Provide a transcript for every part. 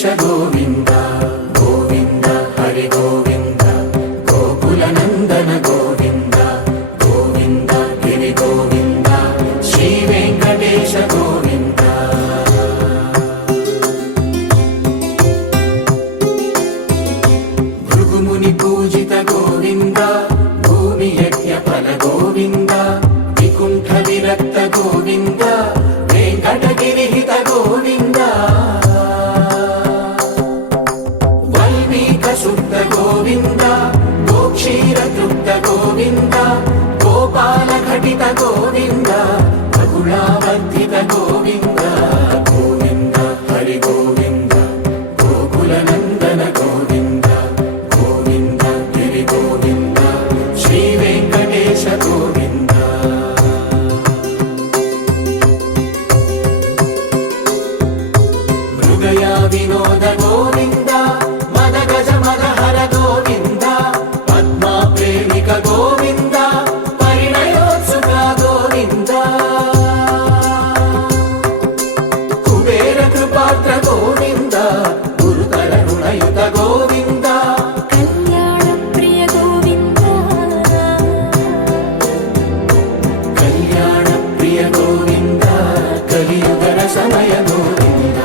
వెంకటేశ గోవింద గోవింద హరి గోవింద గోకుల నందన గోవింద గోవింద గిరి గోవింద శ్రీ వెంకటేశ గోవింద భృగుముని పూజిత గోవింద భూమి యజ్ఞ ఫల గోవింద వికుంఠ విరక్త గోవింద వెంకటగిరిహిత గోవింద వల్మీక శుద్ధ గోవింద గోక్షీర తృప్త గోవింద గోపాల ఘటిత గోవింద బహుళావర్ధిత గోవింద గోవింద హరి గోవింద గోకుల నందన గోవింద గోవింద గిరి గోవింద శ్రీ వెంకటేశ గోవింద మృగయా వినోద గోవింద మద గజ మద హర గోవింద పద్మా ప్రేమిక గోవింద పరిణయోత్సుక గోవింద కుబేర కృపాత్ర గోవింద గురుతర రుణయుత గోవింద కళ్యాణ ప్రియ గోవింద కళ్యాణ ప్రియ గోవింద కలియుగ సమయ గోవింద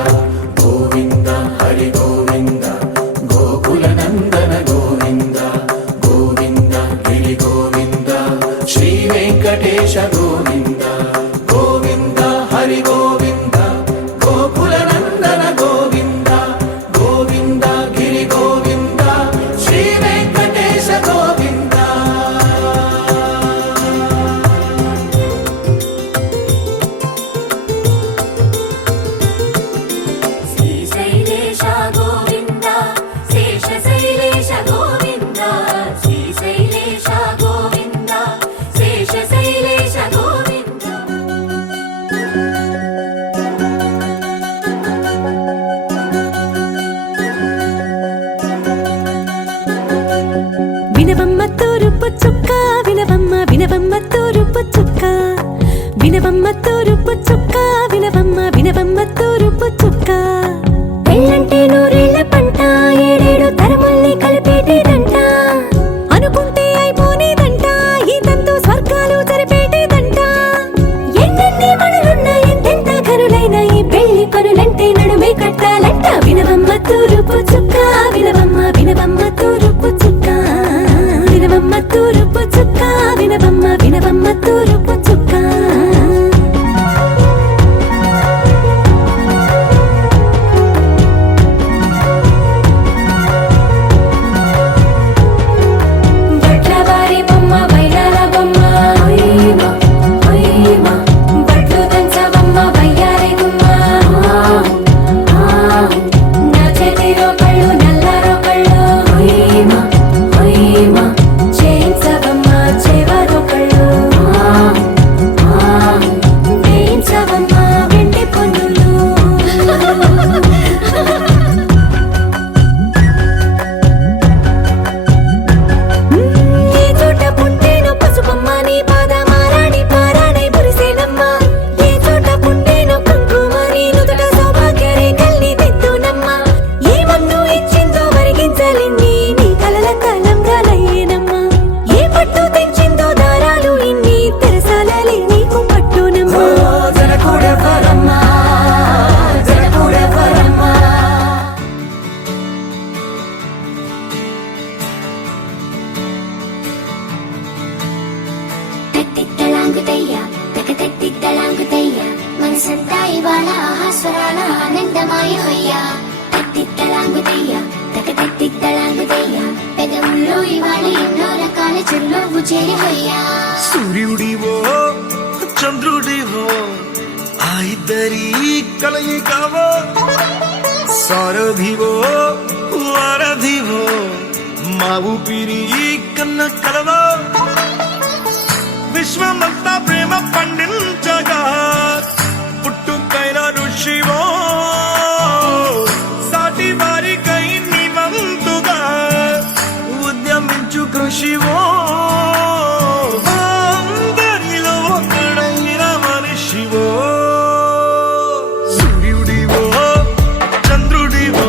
గోవింద హరి గోవింద గోకుల నందన గోవింద గోవింద గిరి గోవింద శ్రీ వెంకటేశ గోవింద గోవింద హరి గోవింద గోకుల నందన గోవింద గోవింద గిరి గోవింద శ్రీ వెంకటేశ గోవింద శ్రీశైలేశ గోవింద శేషశైలేశ గోవింద శ్రీశైలేశ గోవింద శేషశైలేశ గోవింద వినవమ్మ తూరుపు చుక్క వినవమ్మ వినవమ్మ తూరుపు చుక్క వినవమ్మ తూరుపు చుక్క వినవమ్మ తూరుపు చుక్క పెళ్ళంటే నూరేళ్ల పంట ఏడేడు తరముల్ని కలిపేటేదంట అనుకుంటే అయిపోనేదంట ఈ తంతు స్వర్గాలు జరిపేటేదంట ఎన్నెన్ని మనులున్న ఎంతెంత కనులైన ఈ పెళ్లి పనులంటే నడుమే కట్టాలంట వినవమ్మ తూరుపు చుక్క వినవమ్మ తూరుపు చుక్క వినవమ్మ తూరుపు చుక్క వినవమ్మ తూరుపు చుక్క బట్లవారి బొమ్మ వైరాల బొమ్మ బట్లు దంచవమ్మ వయ్యారి గుమ్మ నా చేతిలో కళ్ళు నల్లారో కళ్ళు చేయించవమ్మ చేవారో కళ్ళు వేయించవమ్మ వెండి పొన్నులు ఏ చోట పుట్టేనో పసుపమ్మ నీ పాదమారాణి పారాణై మురిసేనమ్మ ఏ చోట పుట్టేనో కుంకుమ నీ నుదుట సౌభాగ్య రేఖల్ని దిద్దునమ్మ ఏ మన్ను ఇచ్చిందో వరిగించలిన్ని నీ కలల కాలంగా లయ్యేనమ్మ ఏ పట్టు తెచ్చిందో దారాలు ఇన్ని తెరసాలలే నీకు పట్టునమ్మ జనకుడెవరమ్మా జనకుడెవరమ్మా తట్టిత్తలాంగుతయ్య తకతట్టిత్తలాంగుతయ్య మనసంతా ఇవాళ ఆహాస్వరాల ఆనందమాయ హొయ్య తట్టిత్తలాంగుతయ్య తకతట్టిత్తలాంగుతయ్య పెదవుల్లో ఇవాళ ఎన్నో రకాల చిరునవ్వు చేరి హొయ్య సూర్యుడివో చంద్రుడివో ఆ ఇద్దరి కలయికవో సారథివో వారధివో మా ఊపిరి కన్న కలవో విశ్వమంతా ప్రేమ పండించగా పుట్టుకైన ఋషివో సాటి వారికై నివంతుగా ఉద్యమించు కృషివో అందరిలో ఒకడైన మనిషివో సూర్యుడివో చంద్రుడివో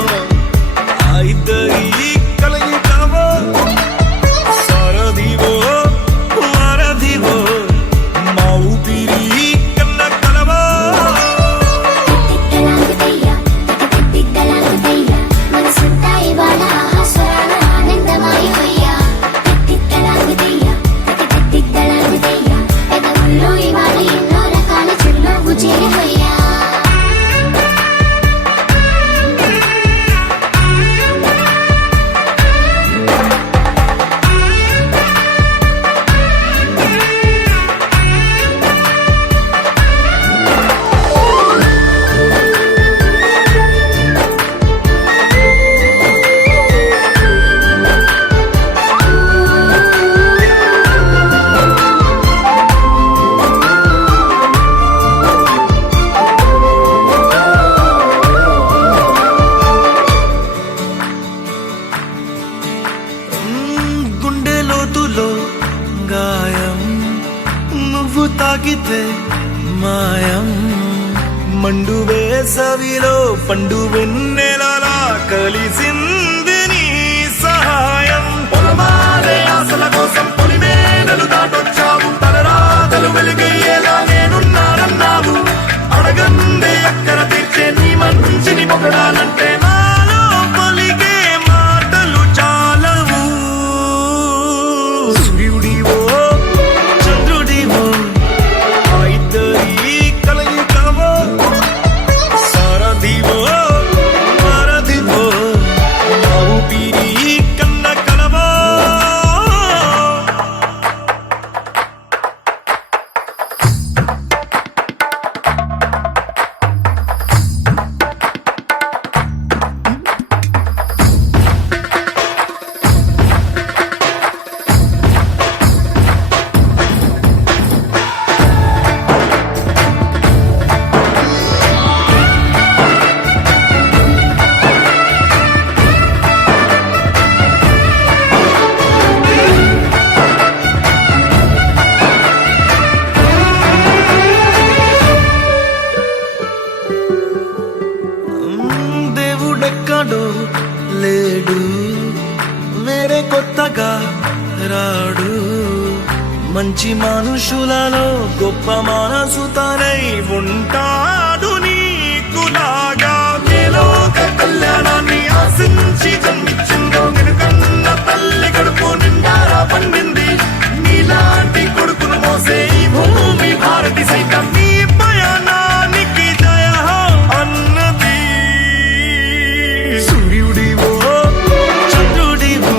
మాటే మాయం మండు వేసవిలో పండు వెన్నెలలా కలిసింది నీ సహాయం పొలమారే ఆశల కోసం పొలిమేనలు దాటొచ్చావు తలరాతలు వెలుగయ్యేలా నేనున్నానన్నావు అడగందే అక్కర తీర్చే నీ మంచిని పొగడాలంటే నాలో పలికే మాటలు చాలవు సూర్యుడివో చంద్రుడివో ఆ ఇద్దరి కలయికవో సారథివో వారధివో నా ఊపిరి కన్న కలవో దేవుడెక్కడో లేడు వేరే కొత్తగా రాడు మంచి మనుషులలో గొప్ప మనసు తనై ఉంటాడు నీకులాగా లోక కళ్యాణాన్ని ఆశించి జన్మించిందో వెనుకన్న తల్లి కడుపు నిండారా పండింది నీలాంటి కొడుకును మోసే ఈ భూమి భారతి సైతం నీ పయనానికి జయ అన్నది సూర్యుడివో చంద్రుడివో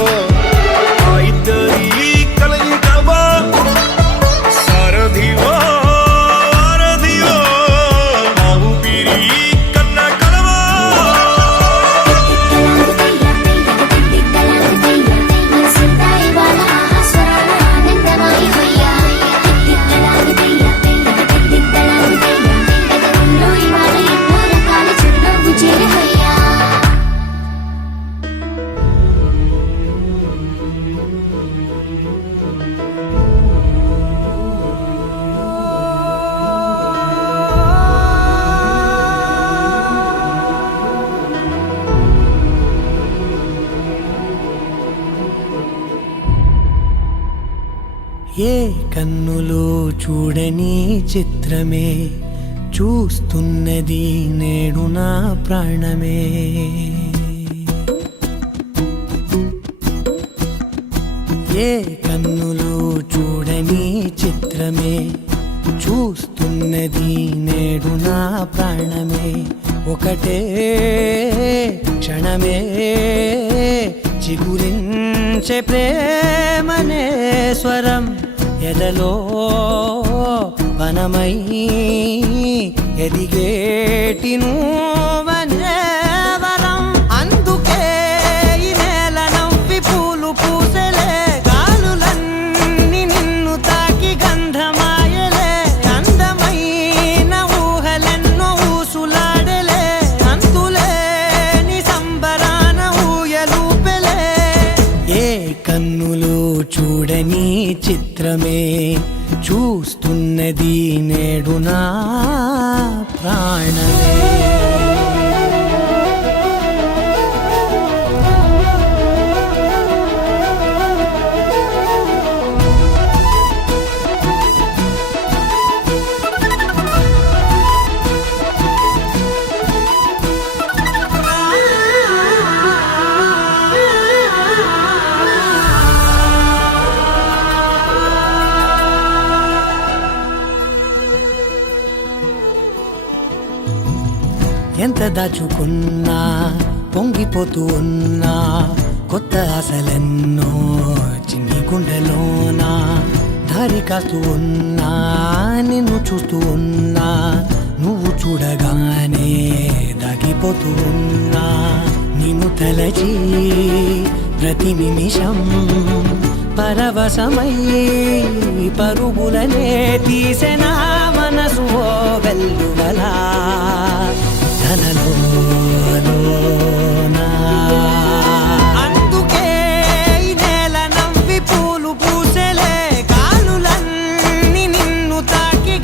ఆ ఇద్దరి కలయికవో సారథివో వారధివో నా ఊపిరి కన్న కలవో మనసంతా ఇవాళ ఆహాస్వరాల ఆనందమాయి హొయ్యా ఎదగుల్లో ఇవాళ ఎన్నో రకాల చిరునవ్వు చేరి హొయ్యా ఏ కన్నులో చూడని చిత్రమే చూస్తున్నది నేడు నా ప్రాణమే ఏ కన్నులో చూడని చిత్రమే చూస్తున్నది నేడు నా ప్రాణమే ఒకటే క్షణమే చిగురించే ప్రేమనే స్వరం ఎదలో వనమై ఎదిగేటి నువ్వనే వరం అందుకే ఈ నేల నవ్వి పూలు పూసెలే గాలులన్నీ నిన్ను తాకి గంధమాయలే అందమైన ఊహలెన్నో ఊసులాడలే అంతులేని సంబరాన ఊయలూపెలే ఏ కన్నులు చూడని చిత్రమే చూస్తున్నది నేడు నా ప్రాణమే ఎంత దాచుకున్నా పొంగిపోతూ ఉన్నా కొత్త ఆశలెన్నో చిన్ని గుండెలోనా దారి కాస్తూ ఉన్నా నిన్ను చూస్తూ ఉన్నా నువ్వు చూడగానే దాగిపోతూ ఉన్నా నిన్ను తలచి ప్రతి నిమిషం పరవశమై పరుగులనే తీసెనా మనసు ఓ వెల్లువలా ధనలోనా అందుకే ఈ నేల నవ్వి పూలు పూసెలే గాలులన్నీ నిన్ను తాకి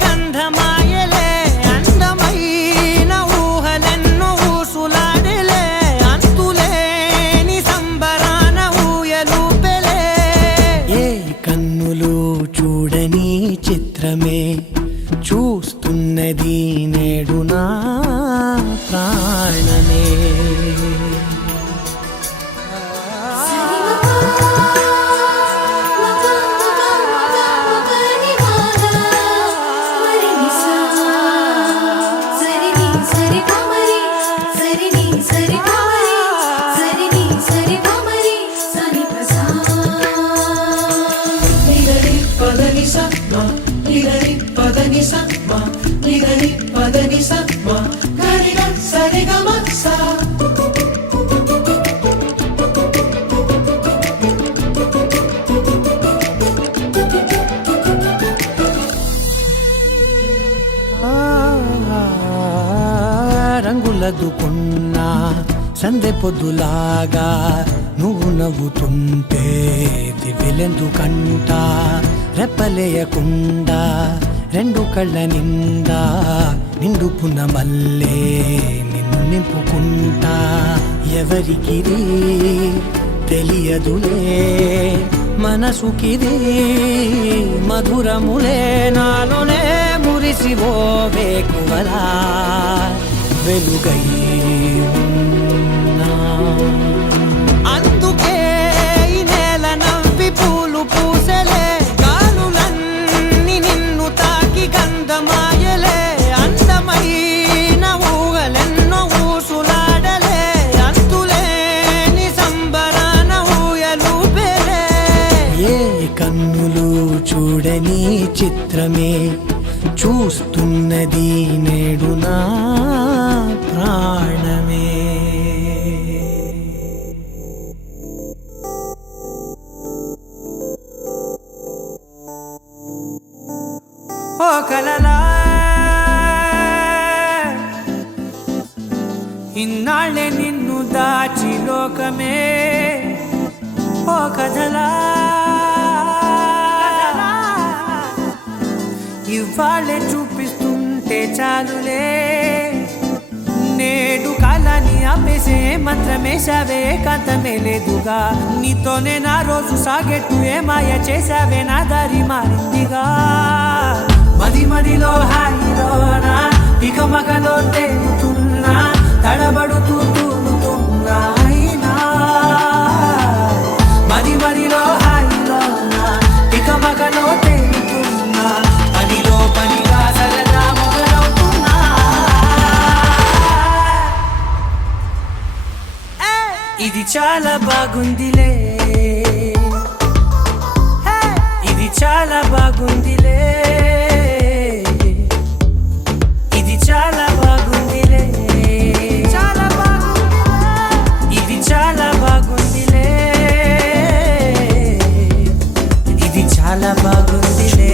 సందె పొద్దులాగా నువ్వు నవ్వుతుంటే దివ్యెలెందుకంట రెప్పలేయకుండా రెండు కళ్ళ నిండా నిండుకున్న మల్లే నిన్ను నింపుకుంటా ఎవరికిది తెలియదులే మనసుకిది మధురములే నాలోనే మురిసివో వేకువలా వెలుగై ఉన్నా. అందుకే ఈ నేల నవ్వి పూలు పూసలే గాలులన్నీ నిన్ను తాకి గంధమాయలే అందమైన ఊగలెన్నో ఊసులాడలే అంతులేని సంబరాన ఊయలు పెరే ఏ కన్నులు చూడని చిత్రమే చూస్తున్నది నేడు నా ప్రాణమే. ఓ కలలా ఇన్నాళ్ళే నిన్ను దాచి లోకమే ఓ కథలా ఇవాళ్ళే చూపిస్తుంటే చాలులే నేడు కాలాన్ని ఆపేసే మంత్రమేశావే కాంతమే లేదుగా నీతోనే నా రోజు సాగెట్టు ఏ మాయ చేశావే నా దారి మారిందిగా మది మదిలో హాయిలోనా ఇక మగలో తేలుతున్నా తడబడుతూ తూలుతున్నా అయినా మది మదిలో హాయిలోనా ఇక మగలో తేలుతున్నా పనిలో పనిగా సరదా మొదలవుతున్నా. ఇది చాలా బాగుందిలే ఇది చాలా బాగుందిలే ఇది చాలా బాగుందిలే చాలా బాగుంది ఇది చాలా బాగుందిలే ఇది చాలా బాగుందిలే.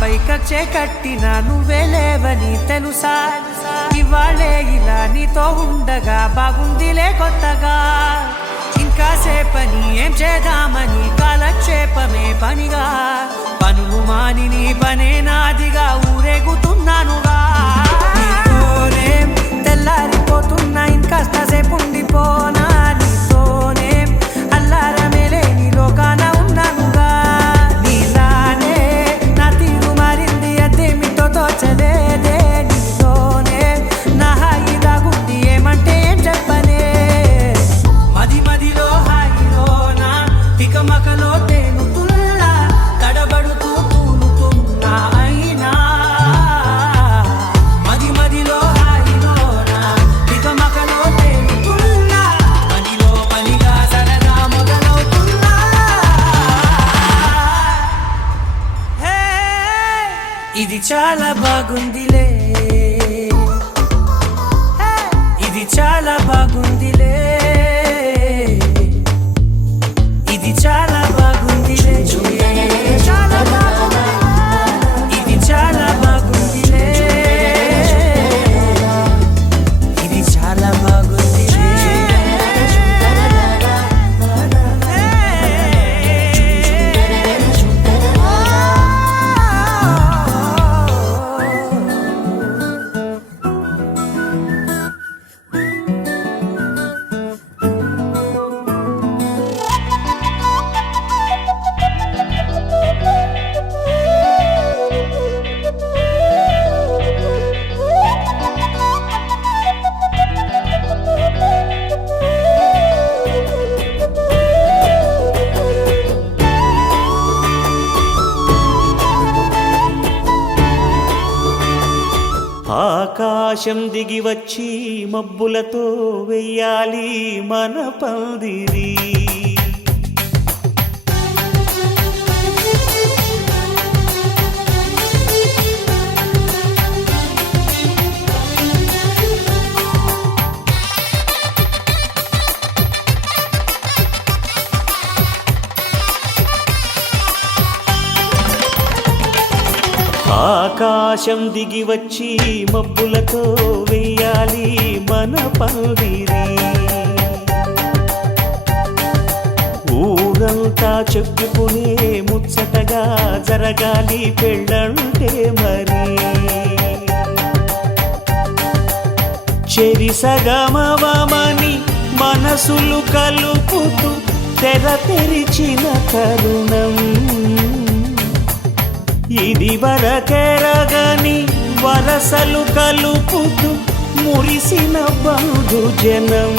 పైకచ్చే కట్టిన నువ్వే లేవని తెలుసా ఇవాళే ఇలా నీతో ఉండగా బాగుందిలే కొత్తగా ఇంకా సేపని ఏం చేద్దామని కాలక్షేపమే పనిగా పనులు మాని నీ పనే నాదిగా ఊరేగుతున్నానుగా నీతోనే తెల్లారిపోతున్నా ఇంకాస్త సేపు ఉండిపోనా నీతోనే అల్లారమే లేని లోకాన ఉన్నానుగా నీలానే నా తీరు మారింది అదేమిటో తోచలేదే నీతోనే నా హాయి దాగుంది ఏమంటే ఏం చెప్పనే మది మదిలో హాయిలోనా తికమకలో తేలుతున్నా తడబడుతూ తూలుతున్నా అయినా మది మదిలో హాయిలోనా తికమకలో తేలుతున్నా పనిలో పనిగా సరదా మొదలవుతున్నా. హే ఇది చాలా బాగుందిలే ఇది చాలా బాగుందిలే ఇది చాలా బాగుందిలే చాలా బాగుంది ఇది చాలా బాగుందిలే ఇది చాలా బాగుందిలే. ఆకాశం దిగి వచ్చి మబ్బులతో వెయ్యాలి మన పందిరి. ఆకాశం దిగి వచ్చి మబ్బులతో వెయ్యాలి మన పందిరి. ఊరంతా చెప్పుకునే ముచ్చటగా జరగాలి పెళ్ళంటే మరి. చెరిసగమవమని మనసులు కలుపుతూ తెర తెరిచిన తరుణం. ఇది వరకెరగని వరసలు కలుపుతూ మురిసిన బంధుజనం.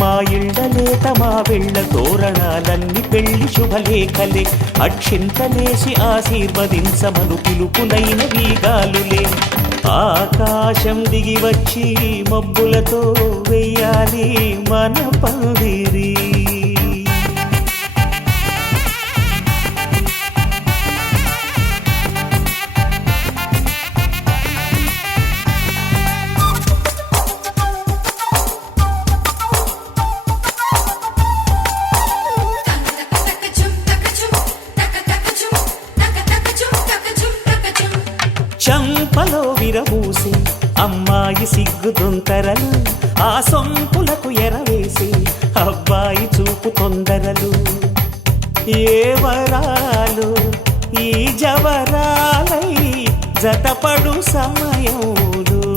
మా ఇళ్ళలేత మా వెళ్ళ తోరణాలన్నీ పెళ్లి శుభలేఖలే. అక్షింతలేసి ఆశీర్వదించమను పిలుపులైన వీగాలులే. ఆకాశం దిగి వచ్చి మబ్బులతో వెయ్యాలి మన పందిరి. చంపలో విరబూసి అమ్మాయి సిగ్గుదొంతరలు. ఆ సొంపులకు ఎరవేసి అబ్బాయి చూపు తొందరలు. ఏ వరాలు ఈ జవరాలై జతపడు సమయంలో.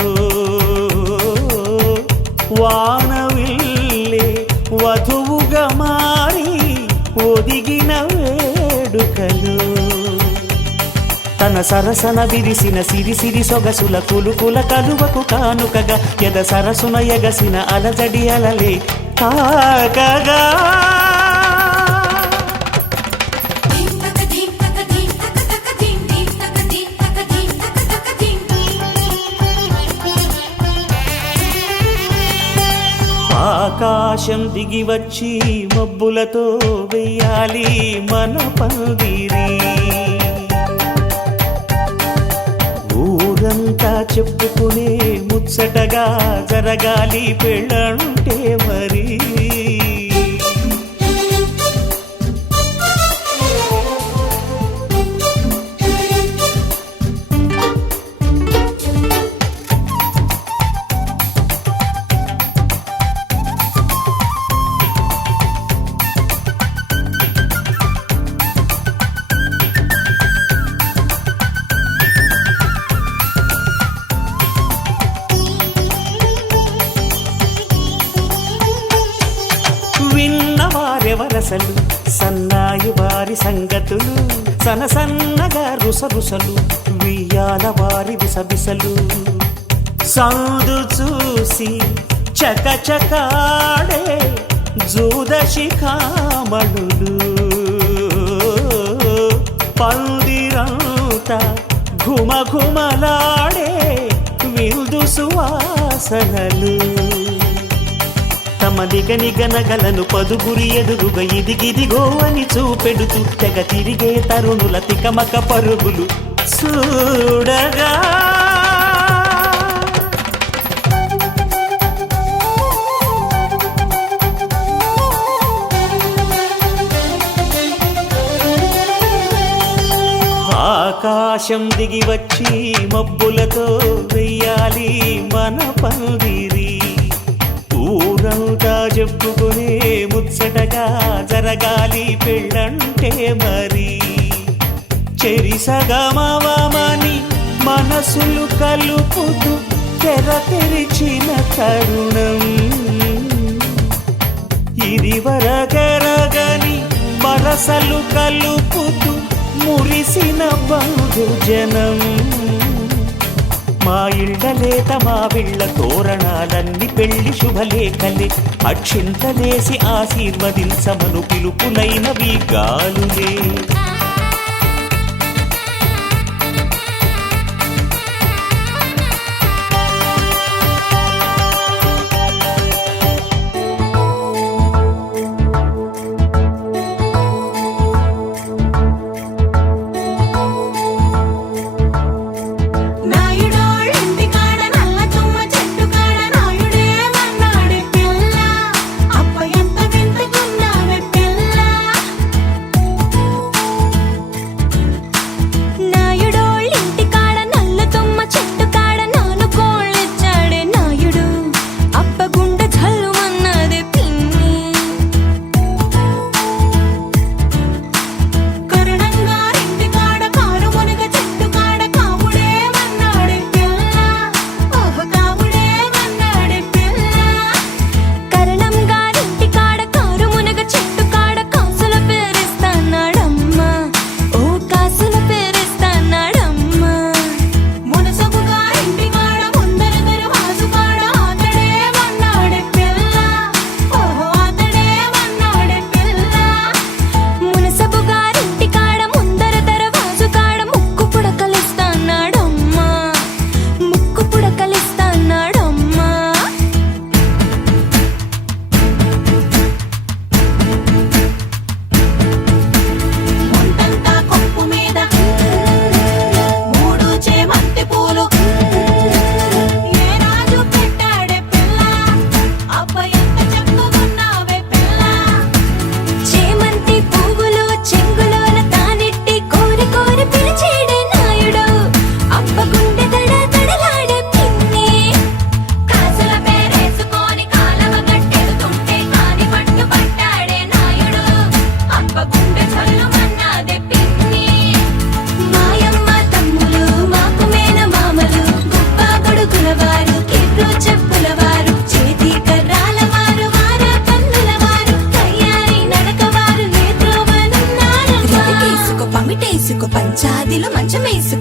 వానవిల్లే వధువుగా మారి ఒదిగిన వేడుకలు. తన సరసన విరిసిన సిరిసిరి సొగసుల కులుకుల కలువకు కానుకగా ఎద సరసున ఎగసిన అలజడి అలలే తాకగా. ఆకాశం దిగి వచ్చి మబ్బులతో వెయ్యాలి మన పందిరి. ఊరంతా చెప్పుకునే ముచ్చటగా జరగాలి పెళ్ళంటే మరి. విన్నవారెవరసలు సన్నాయి వారి సంగతులు. సనసన్నగా రుసరుసలు వియ్యాల వారి విసబిసలు. సందు చూసి చకచకాడే జూదశిఖామణులు. పందిరంతా ఘుమఘుమలాడే విందు సువాసనలు. తమ నిగనిగనగలను పదుగురి ఎదురుగా ఇదిగిదిగో అని చూపెడుతూ తెగ తిరిగే తరుణుల తికమక పరుగులు చూడగా. ఆకాశం దిగి వచ్చి మబ్బులతో వెయ్యాలి మన పందిరి. ఊరంతా చెప్పుకునే ముచ్చటగా జరగాలి పెళ్ళంటే మరి. చెరిసగమవమని మనసులు కలుపుతూ తెర తెరిచిన తరుణం. ఇది వరకెరగని వరసలు కలుపుతూ మురిసిన బంధుజనం. మా ఇళ్ళలేత మా విళ్ళ తోరణాలన్నీ పెళ్లి శుభలేఖలే. అక్షింతలేసి ఆశీర్వదించమను పిలుపులైన వీగాలులే.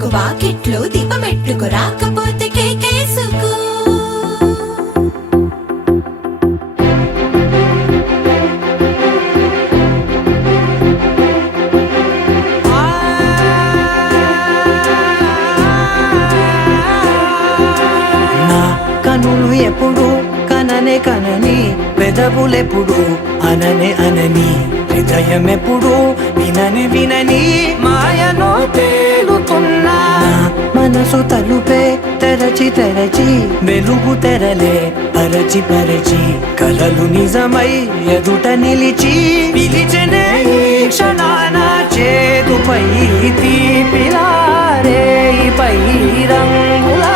పెట్టుకు వాకిట్లో దీపమెట్టుకు రాకపోతే కేకేసుకో నా కనులు ఎప్పుడు కననే కనని పెదవులెప్పుడు అననే అనని హృదయం ఎప్పుడు వినని వినని మాయలో తేలుతున్నా మనసు తలుపే తెరచి తెరచి వెలుగు తెరలే పరచి పరచి కలలు నిజమై ఎదుట నిలిచి పిలిచనే ఈ క్షణాన చేతుపై తీపిలారే పై రంగులా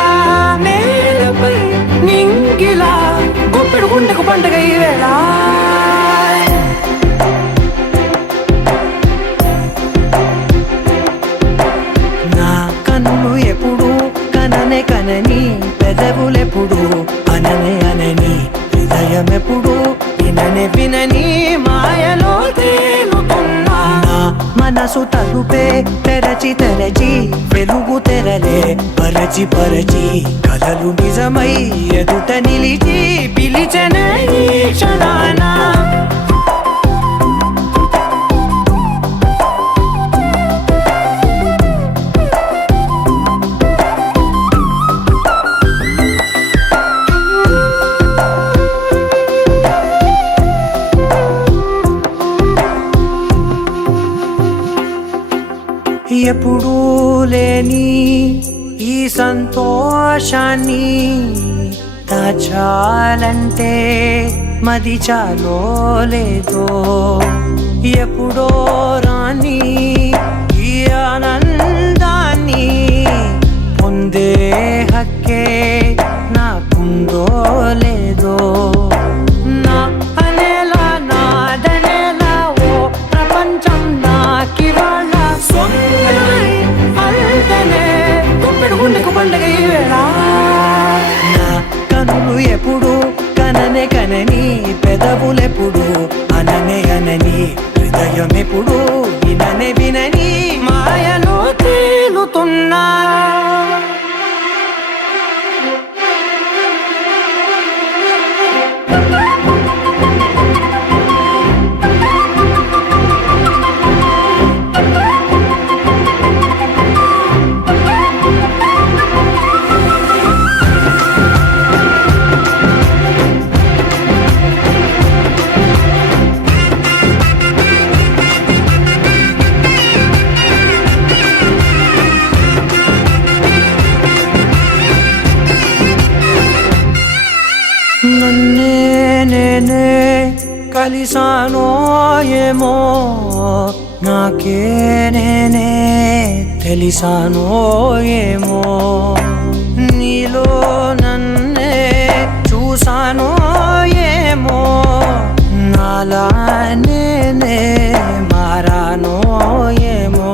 నేలపై నింగిలా గుప్పెడు గుండెకు పండుగ ఈ వేళ నా కన్నులు ఎప్పుడు కననే కనని పెదవులెప్పుడు అననే అనని హృదయం ఎప్పుడు విననే వినని మాయలో తేలుతున్నా నా మనసు తలుపే తెరచి తెరచి వెలుగు తెరలే పరచి పరచి కలలు నిజమై ఎదుట నిలిచి పిలిచనే ఈ క్షణాన ఎప్పుడూ లేని ఈ సంతోషాన్ని దాచాలంటే మది చాలో లేదో ఎప్పుడో రాని ఈ ఆనందాన్ని పొందే హక్కే నాకుందో లేదో నా అనేలా నాదనేలా ఓ ప్రపంచం నాకివాళ అల్దనే గుప్పెడు గుండెకు పండుగ ఈ వేళ నా కనులు ఎప్పుడు కననే కనని పెదవులెప్పుడు అననే అనని హృదయం ఎప్పుడు విననే వినని మాయలో తేలుతున్నా నన్నే నేనే కలిసానో ఏమో నాకే నేనే తెలిసానో ఏమో నీలో నన్నే చూసానో ఏమో నాలా నేనే మారానో ఏమో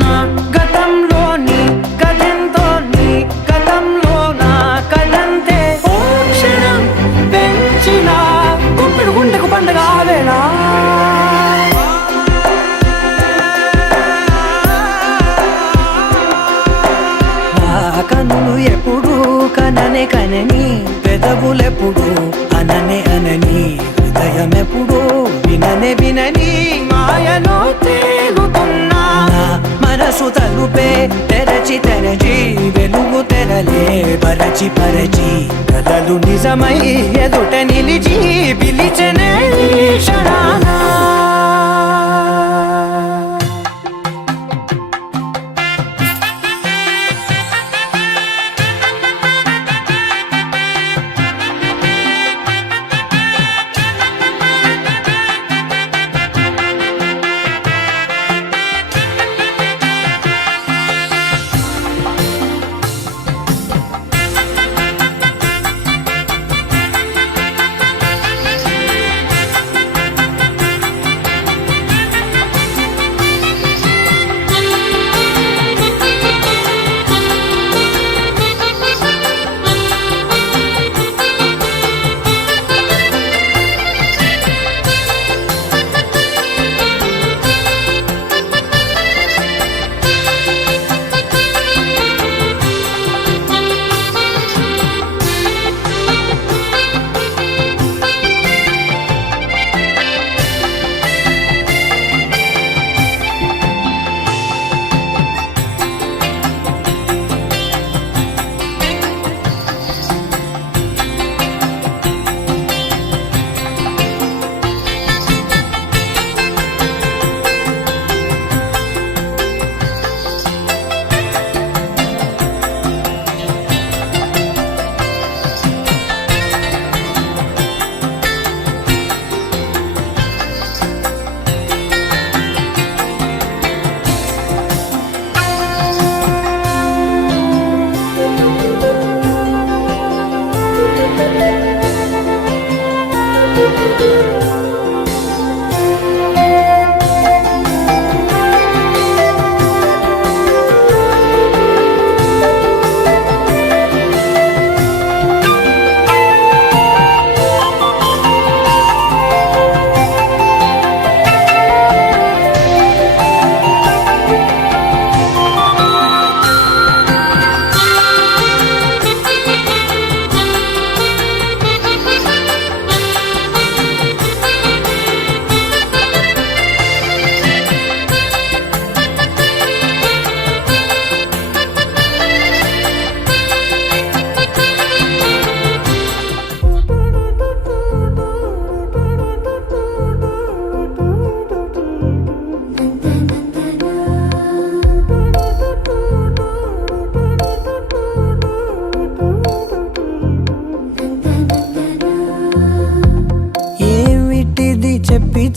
నా గతంలోని కథంతో నీ గతంలో నా కథంతే ఓ క్షణం పెంచిన గుప్పెడు గుండెకు పండుగ వేళ నా కన్నులు ఎప్పుడు కననే కనని పెదవులెప్పుడు అననే అనని హృదయం ఎప్పుడు విననే వినని మాయలో తేలుతున్నా నా మనసు తలుపే తెరచి తెరచి వెలుగు తెరలే పరచి పరచి కలలు నిజమై ఎదుట నిలిచి పిలిచనే ఈ క్షణాన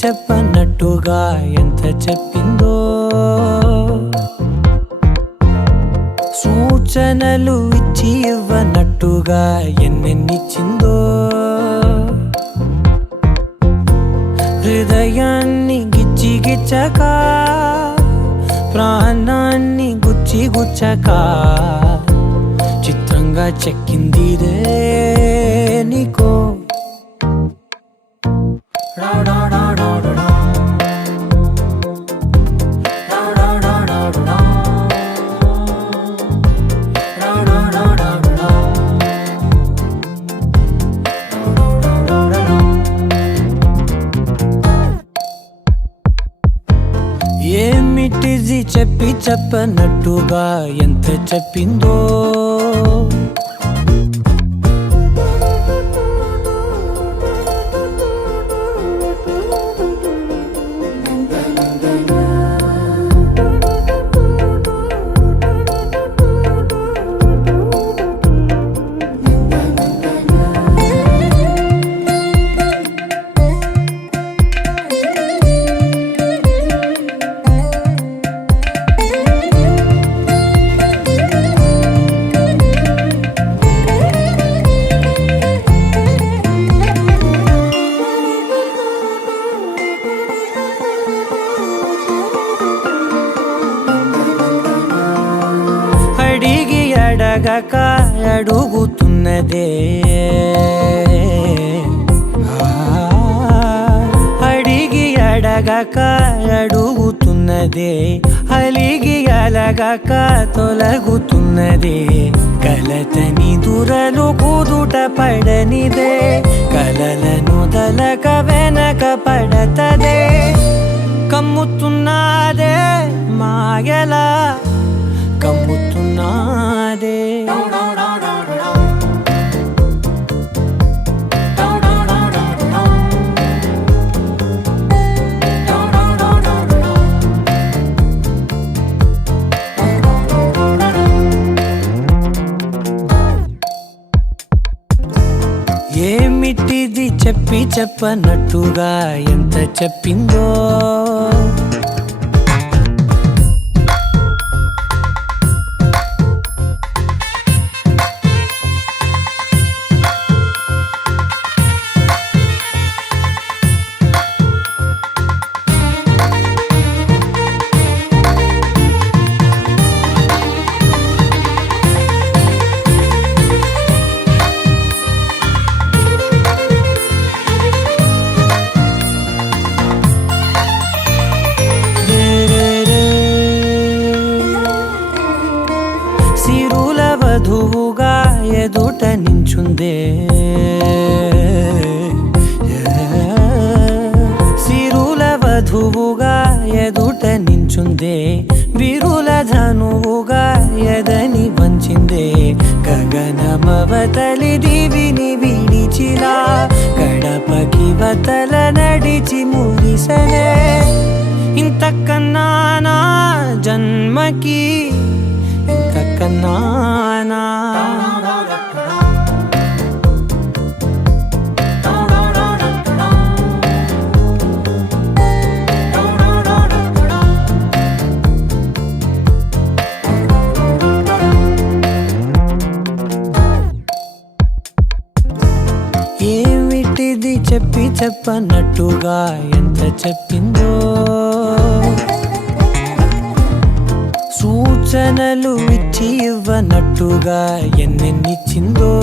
చెప్పనట్టుగా ఎంత చెప్పిందో, సూచనలు ఇచ్చి ఇవ్వనట్టుగా ఎన్నెన్నిచ్చిందో, హృదయాన్ని గిచ్చి గిచ్చక ప్రాణాన్ని గుచ్చి గుచ్చక చిత్రంగా చెక్కిందిదే నీకో. ఏమిటిది చెప్పి చెప్పనట్టుగా ఎంత చెప్పిందో, అడిగి అడగక అడుగుతున్నదే, అడిగి అడగక అడుగుతున్నదే, అలిగి అలగక తొలగుతున్నదే, కలతని దురలు కుదుట పడనిదే, కలలను దలక వెనక పడతదే, కమ్ముతున్నదే మాయలా కమ్ముతున్నదే. ఏమిటిది చెప్పి చెప్పనట్టుగా ఎంత చెప్పిందో, సిరుల వధువుగా ఎదుట నించుందే, సిరుల వధువుగా ఎదుట నించుందే, విరుల ధనువుగా ఎదని వంచిందే, గగనమవతలి దివిని విడిచిలా గడపకి వతల నడిచి మురిసనే, ఇంతకన్నా నా జన్మకి ఇంతకన్నా నా. ఏమిటిది చెప్పి చెప్పనట్టుగా ఎంత చెప్పిందో, సూచనలు ఇచ్చి ఇవ్వనట్టుగా ఎన్నెన్నిచ్చిందో,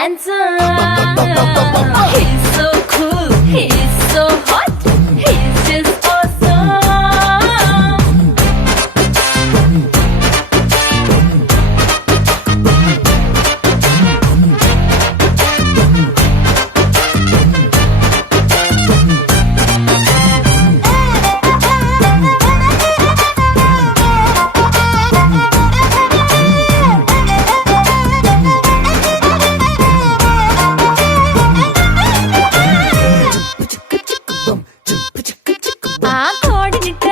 handsome. He's so cool, he's so hot, he's just awesome. ఆ కోడినిట్ట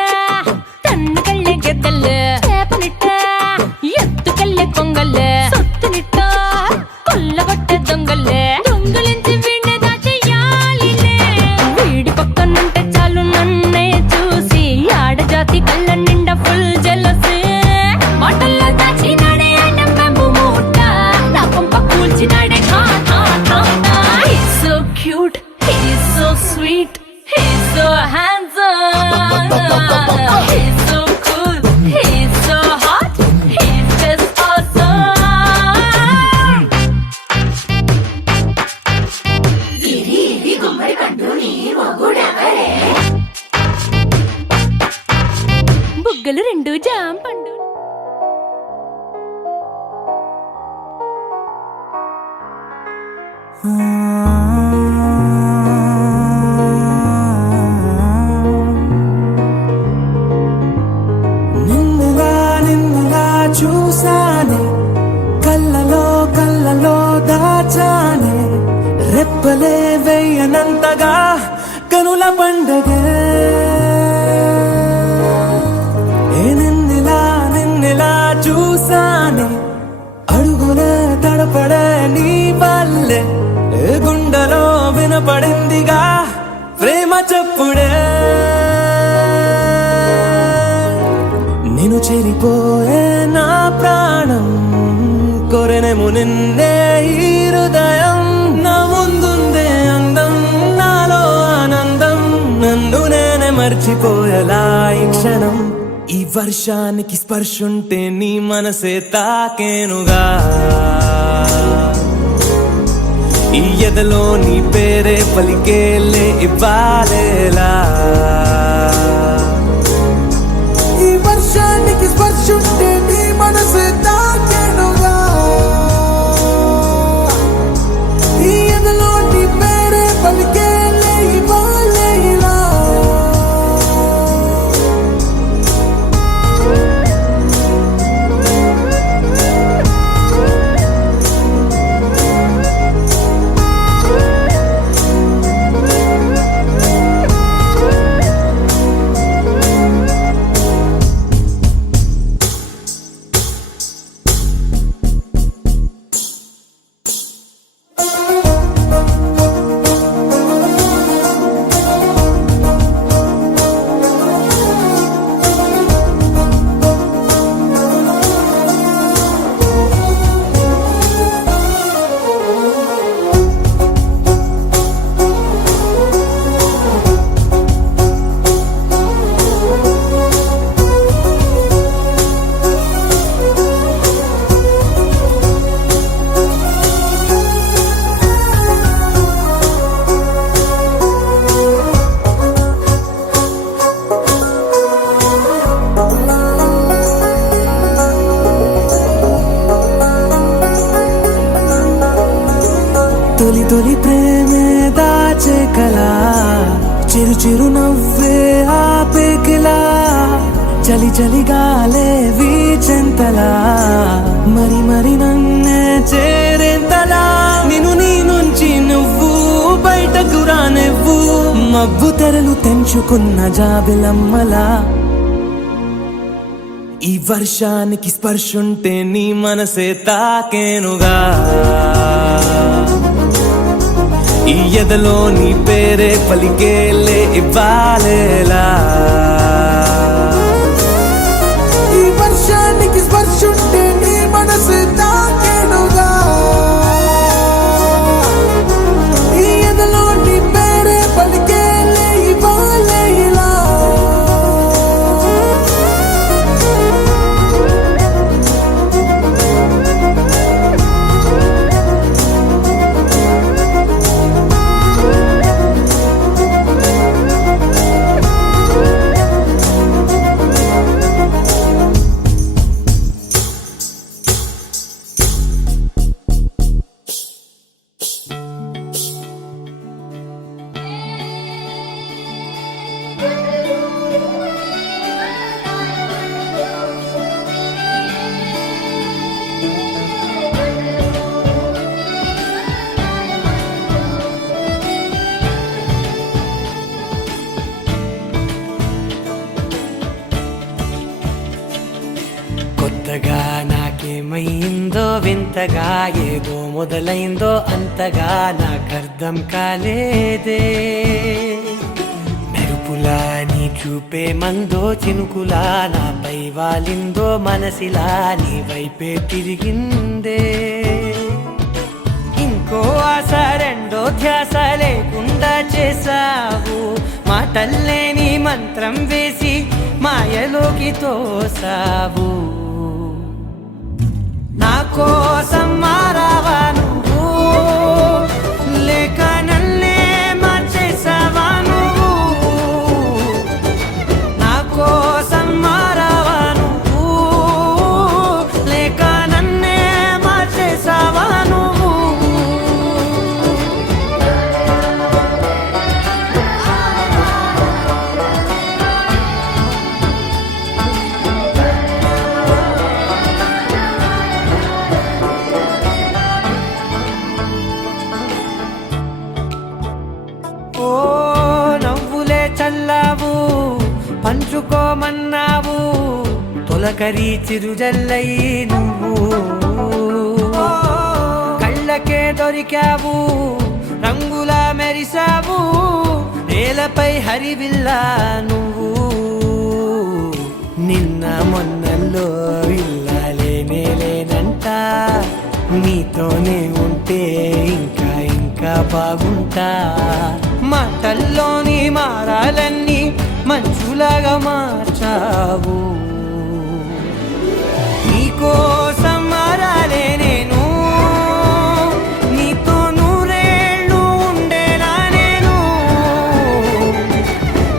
తన్ను కళ్ళే గెద్దల్లు చేపనిట్ట ఎత్తు కళ్ళే కొంగల్లే సొత్తునిట్ట కొల్లగొట్టే దొంగల్లే దొంగలించి వీణ్ణి దాచెయ్యాలిలే వీడి పక్కనుంటే చాలు నన్నే చూసి ఆడజాతి కళ్ళ నిండా ఫుల్ జెలసీ మాటల్లో దాచినాడే ఐటమ్ బాంబు మూట నా కొంప కూల్చినాడే ఠా ఠా ఠా ఠా. He's so cute, he's so sweet, he's so handsome. He's so cool, he's so hot, he's just awesome. బుగ్గలు రెండు జామ పండు. నిన్నుగా నిన్నుగా చూసానే కళ్ళలో కళ్ళలో దాచానే రెప్పలే వెయ్యనంతగా కనుల పండగే నిన్నిలా చూసానే అడుగులే తడపడే నీ వల్లే గుండెలో వినపడిందిగా ప్రేమ చెప్పుడే నేను చెరిపోయే నా ప్రాణం కొరెనేమో నిన్నే ఈ హృదయం నా ముందుందే అందం నాలో ఆనందం నన్ను నేనే మర్చిపోయేలా ఈ క్షణం ఈ వర్షానికి స్పర్శుంటే నీ మనసే తాకేనుగా ఈ ఎదలో నీ పేరే పలికేలే ఇవ్వాలేలా ఈ వర్షానికి స్పర్శుంటే నీ మనసు తాకేనుగా ఈ ఎదలో నీ పేరే పలికేలే ఇవ్వాలేలా తొలి తొలి ప్రేమే దాచే కలా చిరు చిరు నవ్వే ఆపేకిలా చలి చలి గాలే వీచెంతలా మరి మరి నన్నే చేరేంతలా నిన్ను నీ నుంచి నువ్వు బయటకు రానివ్వు మబ్బు తెరలు తెంచుకున్న జాబిలమ్మలా ఈ వర్షానికి స్పర్శుంటే నీ మనసే తాకేనుగా ఈ ఎదలో నీ పేరే పలికేలే ఇవ్వాలేలా ఈ వర్షానికి స్పర్శుంటే నీ మనసు తాకేనుగా ఈ ఎదలో నీ పేరే పలికేలే ఇవ్వాలేలా నాకేమైందో వింతగా ఏదో మొదలైందో అంతగా నాకర్థం కాలేదే మెరుపులా నీ చూపే మందో చినుకులా నాపై వాలిందో మనసిలా నీ వైపే తిరిగిందే ఇంకో ఆశ రెండో ధ్యాస లేకుండా చేసావు మాటల్లేని మంత్రం వేసి మాయలోకి తోసావు నా కోసం మారావా నువ్వు లేక నన్నే మార్చేసావా నువ్వు నా కోసం మారావా నువ్వు లేక నన్నే మార్చేసావా నువ్వు ఓ నవ్వులే చల్లావు పంచుకోమన్నావు తొలకరి చిరుజల్లై నువ్వు కళ్ళకే దొరికావు రంగులా మెరిసావు నేలపై హరివిల్లా నువ్వు నిన్న మొన్నల్లో ఇల్లాలేనే లేనంట నీతోనే ఉంటే ఇంకా ఇంకా బాగుంటా మాటల్లోని మారాలన్నీ మంచులాగా మార్చావు నీకోసం మారాలే నేను నీతో నూరేళ్ళు ఉండేలా నేను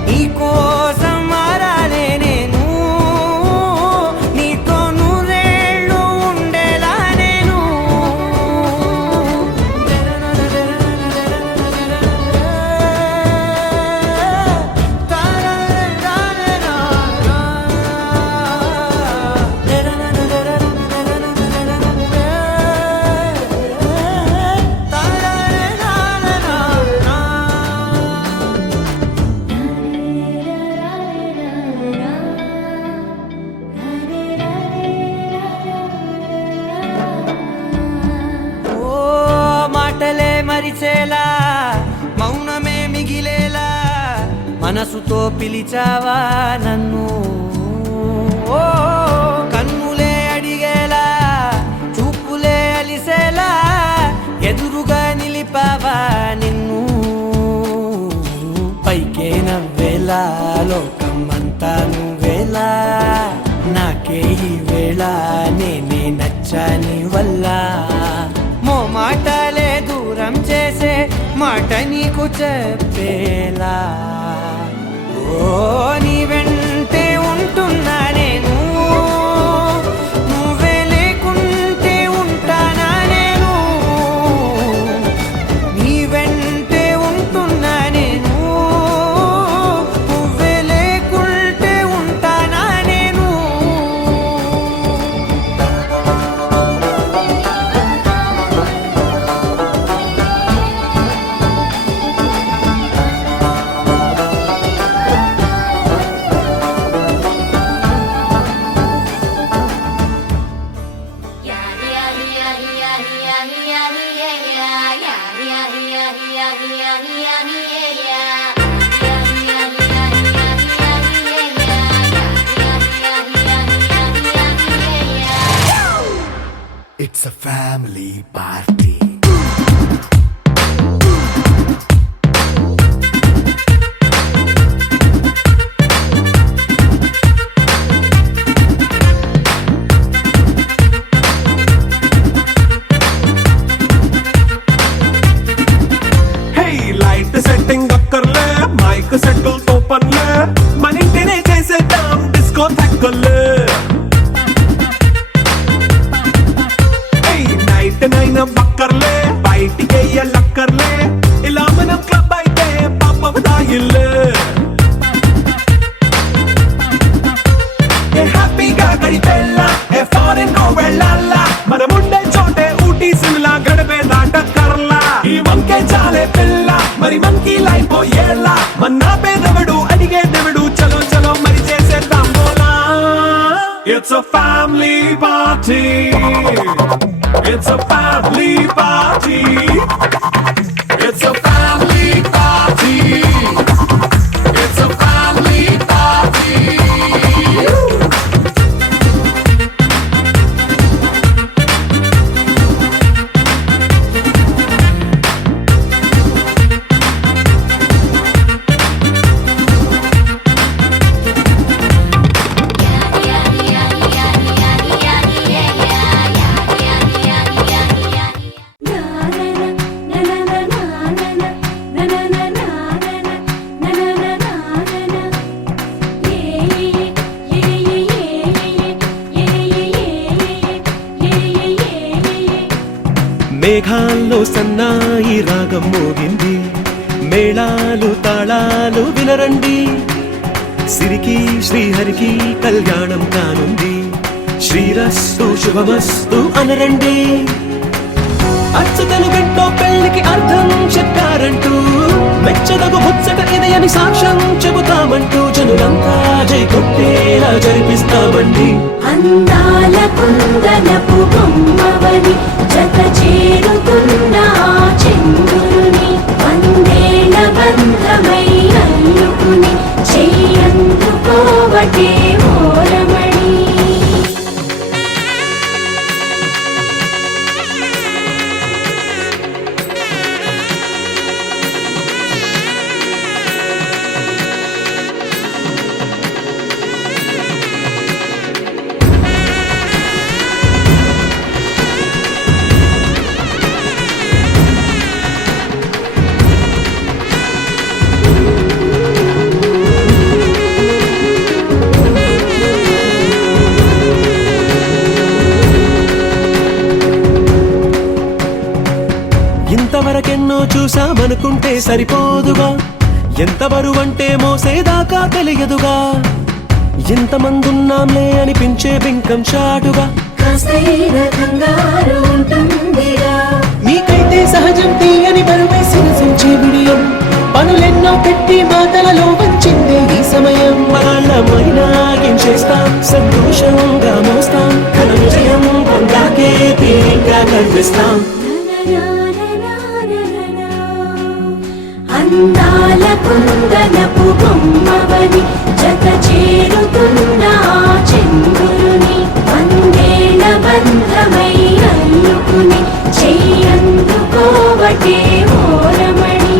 నీకోసం మారాలే నేను నీతో నూరేళ్ళు ఉండేలా నేను ఓ మాటలే మరిచేలా మౌనమే మిగిలేలా మనసుతో పిలిచావా నన్ను ఓ కన్నులే అడిగేలా చూపులే అలిసేలా ఎదురుగా నిలిపావా నిన్ను పైకే నవ్వేలా లోకమంతా నువ్వేలా నాకే ఈ వేళ నేనే నచ్చాని వల్ల మాటలే దూరం చేసే మాట నీకు చెప్పేలా ఓ నీ వెంటే ఉంటున్నా నేను నువ్వే లేకుంటే ఉంటానా నేను నీ వెంటే ఉంటున్నా నేను నువ్వే లేకుంటే ఉంటానా నేను It's a family party. Hey, light setting అక్కర్లే మైక్ సెట్టుల్ తో పనిలే మన ఇంటినే చేసేద్దాం డిస్కో థక్కర్లే నైట్ నైన్ బక్కర్లే బయటికి లక్కర్లే ఇలా మనం క్లబ్ అయితే పాప దాయిల్లే హ్యాపీగా గడిపెళ్ళ ఏ ఫారెన్ నో వెళ్ళాల మనముండే చోటే ఊటీ సిమ్లా గడిపే దాటక్కర్లా ఈ వంకే చాలే పిల్ల మరి మంకీ లైఫ్ ఏళ్ళ మన్నా పేదవడు అడిగే దేవుడు చలో చలో మరి చేసేద్దాం బోలా It's a family party. It's a family party. It's a family party. It's a family party. మేఘాల్లో సన్నాయి రాగం మోగింది, మేళాలు తాళాలు వినరండి, సిరికి శ్రీహరికి కళ్యాణం కానుంది, శ్రీరస్తు శుభమస్తు అనరండి. అచ్చతలు గంటో పెళ్లికి అర్థం చెప్పారంటూ, మెచ్చదగు ముచ్చట ఇది అని సాక్ష్యం చెబుతామంటూ, జనులంతా జై కొట్టేలా జరిపిస్తామండి. అందాల కుందనపు బొమ్మవని జత చేరుతున్న చంద్రుని, వందేళ్ల బంధమై అల్లుకుని చెయ్యందుకోవటే ఓరమణి. ఇంతవరకెన్నో చూసామనుకుంటే సరిపోదుగా, ఎంత బరువంటే మోసేదాకా తెలియదుగా, ఇంతమందున్నాంలే అనిపించే బింకం చాటుగా, కాస్తైన కంగారు ఉంటుందిగా. మీకైతే సహజం తీయని బరువై సిరసించే విడియం, పనులెన్నో పెట్టి మాటలలో వంచిందే ఈ సమయం. వాళ్ళమైనా ఏం చేస్తాం, సంతోషంగా మోస్తాం, ఘన విజయం పొందాకే తీరిగ్గా కనిపిస్తాం. అందాల కుందనపు బొమ్మవని జత చేరుతున్న చంద్రుని, వందేళ్ల బంధమై అల్లుకుని చెయ్యందుకోవటే ఓరమణి.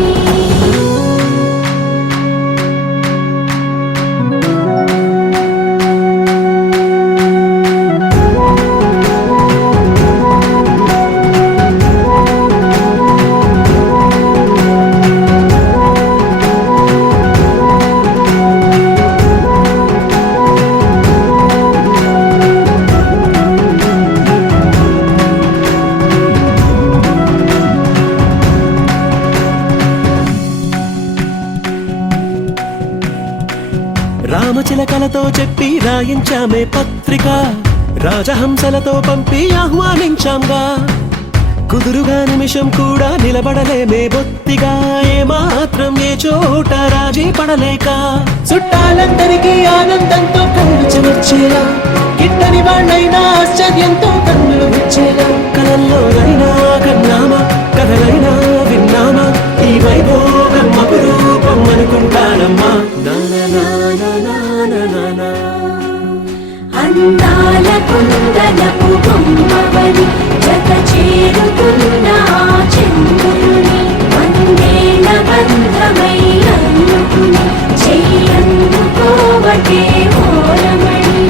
రామచిలకలతో చెప్పి రాయించామే పత్రిక, రాజహంసలతో పంపి ఆహ్వానించాంగా, కుదురుగా నిమిషం కూడా నిలబడలేమే బొత్తిగా, ఏమాత్రం ఏ చోట రాజీ పడలేక, చుట్టాలందరికీ ఆనందంతో కళ్ళు చెమర్చేలా, గిట్టని వాళ్ళైనా ఆశ్చర్యంతో కన్నులు విచ్చేలా, కలల్లోనైనా కన్నామా కథలైనా విన్నామా, ఈ వైభోగం అపురూపం అనుకుంటానమ్మా. అందాల కుందనపు బొమ్మవని జత చేరుతున్న చంద్రుని, వందేళ్ల బంధమై అల్లుకుని చెయ్యందుకోవటే ఓరమణి.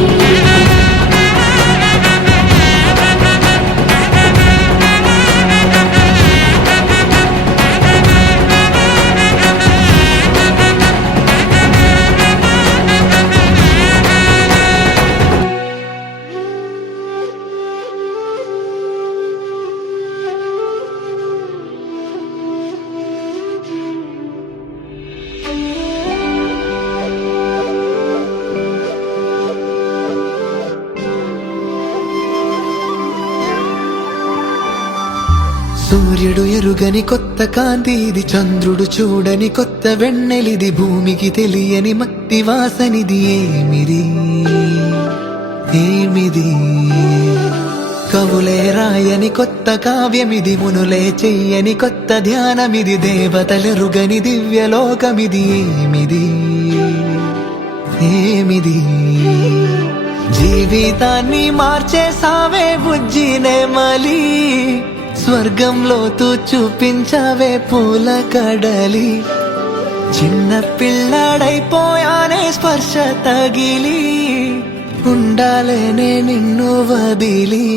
సూర్యుడు ఎరుగని కొత్త కాంతి ఇది, చంద్రుడు చూడని కొత్త వెన్నెలిది, భూమికి తెలియని మట్టి వాసనిది ఏమిరి. ఏమిది కవులే రాయని కొత్త కావ్యమిది, మునులే చెయ్యని కొత్త ధ్యానమిది, దేవతలెరుగని దివ్యలోకమిది. ఏమిది ఏమిది జీవితాన్ని మార్చేసావే బుజ్జినే మలి, స్వర్గంలో తూ చూపించావే పూల కడలి. చిన్న పిల్లాడైపోయానే స్పర్శ తగిలి, ఉండాలనే నిన్ను వదిలి.